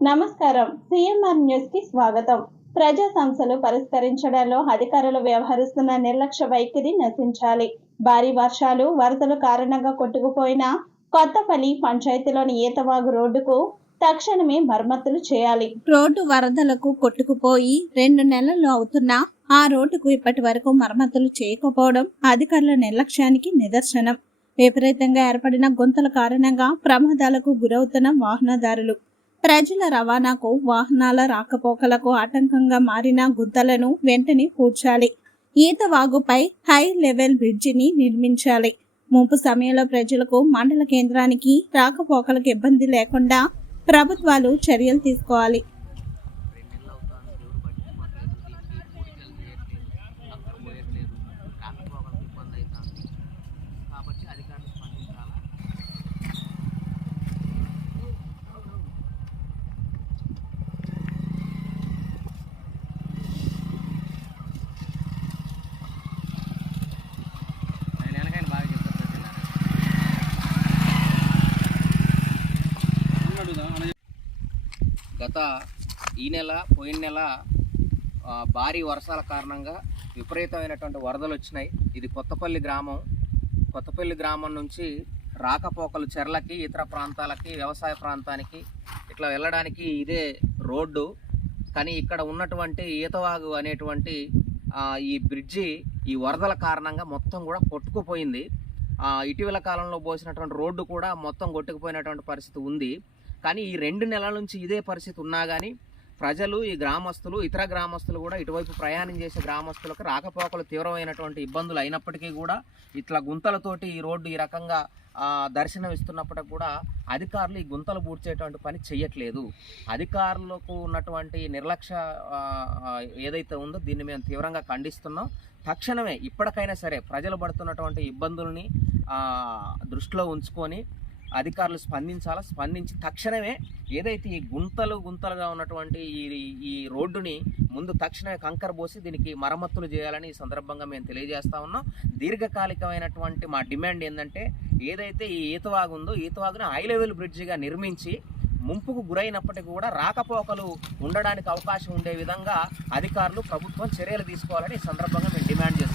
నమస్కారం. CMR news కి స్వాగతం. ప్రజా సమస్యలు పరిష్కరించడంలో అధికారులు వ్యవహరిస్తున్న నిర్లక్ష్య వైఖరి నశించాలి. భారీ వర్షాలు, వరదల కారణంగా కొట్టుకుపోయిన కొత్తపల్లి పంచాయతీలోని ఈతవాగు రోడ్డుకు తక్షణమే మరమ్మతులు చేయాలి. రోడ్డు వరదలకు కొట్టుకుపోయి 2 నెలలు అవుతున్నా ఆ రోడ్డుకు ఇప్పటి వరకు మరమ్మతులు చేయకపోవడం అధికారుల నిర్లక్ష్యానికి నిదర్శనం. విపరీతంగా ఏర్పడిన గుంతల కారణంగా ప్రమాదాలకు గురవుతున్న వాహనదారులు, ప్రజల రవాణాకు, వాహనాల రాకపోకలకు ఆటంకంగా మారిన గుంతలను వెంటనే పూడ్చాలి. ఈతవాగుపై హై లెవెల్ బ్రిడ్జిని నిర్మించాలి. ముంపు సమయంలో ప్రజలకు మండల కేంద్రానికి రాకపోకలకు ఇబ్బంది లేకుండా ప్రభుత్వాలు చర్యలు తీసుకోవాలి. గత ఈ నెల పోయిన నెల భారీ వర్షాల కారణంగా విపరీతమైనటువంటి వరదలు వచ్చినాయి. ఇది కొత్తపల్లి గ్రామం నుంచి రాకపోకలు చెర్లకి, ఇతర ప్రాంతాలకి, వ్యవసాయ ప్రాంతానికి ఇట్లా వెళ్ళడానికి ఇదే రోడ్డు. కానీ ఇక్కడ ఉన్నటువంటి ఈతవాగు అనేటువంటి ఈ బ్రిడ్జి ఈ వరదల కారణంగా మొత్తం కూడా కొట్టుకుపోయింది. ఇటీవల కాలంలో పోసినటువంటి రోడ్డు కూడా మొత్తం కొట్టుకుపోయినటువంటి పరిస్థితి ఉంది. కానీ ఈ 2 నెలల నుంచి ఇదే పరిస్థితి ఉన్నా కానీ ప్రజలు, ఈ గ్రామస్తులు, ఇతర గ్రామస్తులు కూడా ఇటువైపు ప్రయాణం చేసే గ్రామస్తులకు రాకపోకలు తీవ్రమైనటువంటి ఇబ్బందులు అయినప్పటికీ కూడా ఇట్లా గుంతలతోటి ఈ రోడ్డు ఈ రకంగా దర్శనం ఇస్తున్నప్పటికీ కూడా అధికారులు ఈ గుంతలు పూడ్చేటువంటి పని చెయ్యట్లేదు. అధికారులకు ఉన్నటువంటి నిర్లక్ష్య ఏదైతే ఉందో దీన్ని మేము తీవ్రంగా ఖండిస్తున్నాం. తక్షణమే ఇప్పటికైనా సరే ప్రజలు పడుతున్నటువంటి ఇబ్బందుల్ని దృష్టిలో ఉంచుకొని అధికారులు స్పందించి తక్షణమే ఏదైతే ఈ గుంతలుగా ఉన్నటువంటి ఈ రోడ్డుని ముందు తక్షణమే కంకర పోసి దీనికి మరమ్మతులు చేయాలని ఈ సందర్భంగా మేము తెలియజేస్తా ఉన్నాం. దీర్ఘకాలికమైనటువంటి మా డిమాండ్ ఏంటంటే ఏదైతే ఈ ఈతవాగు ఉందో ఈతవాగుని హై లెవెల్ బ్రిడ్జిగా నిర్మించి ముంపుకు గురైనప్పటికీ కూడా రాకపోకలు ఉండడానికి అవకాశం ఉండే విధంగా అధికారులు, ప్రభుత్వం చర్యలు తీసుకోవాలని ఈ సందర్భంగా మేము డిమాండ్ చేస్తాం.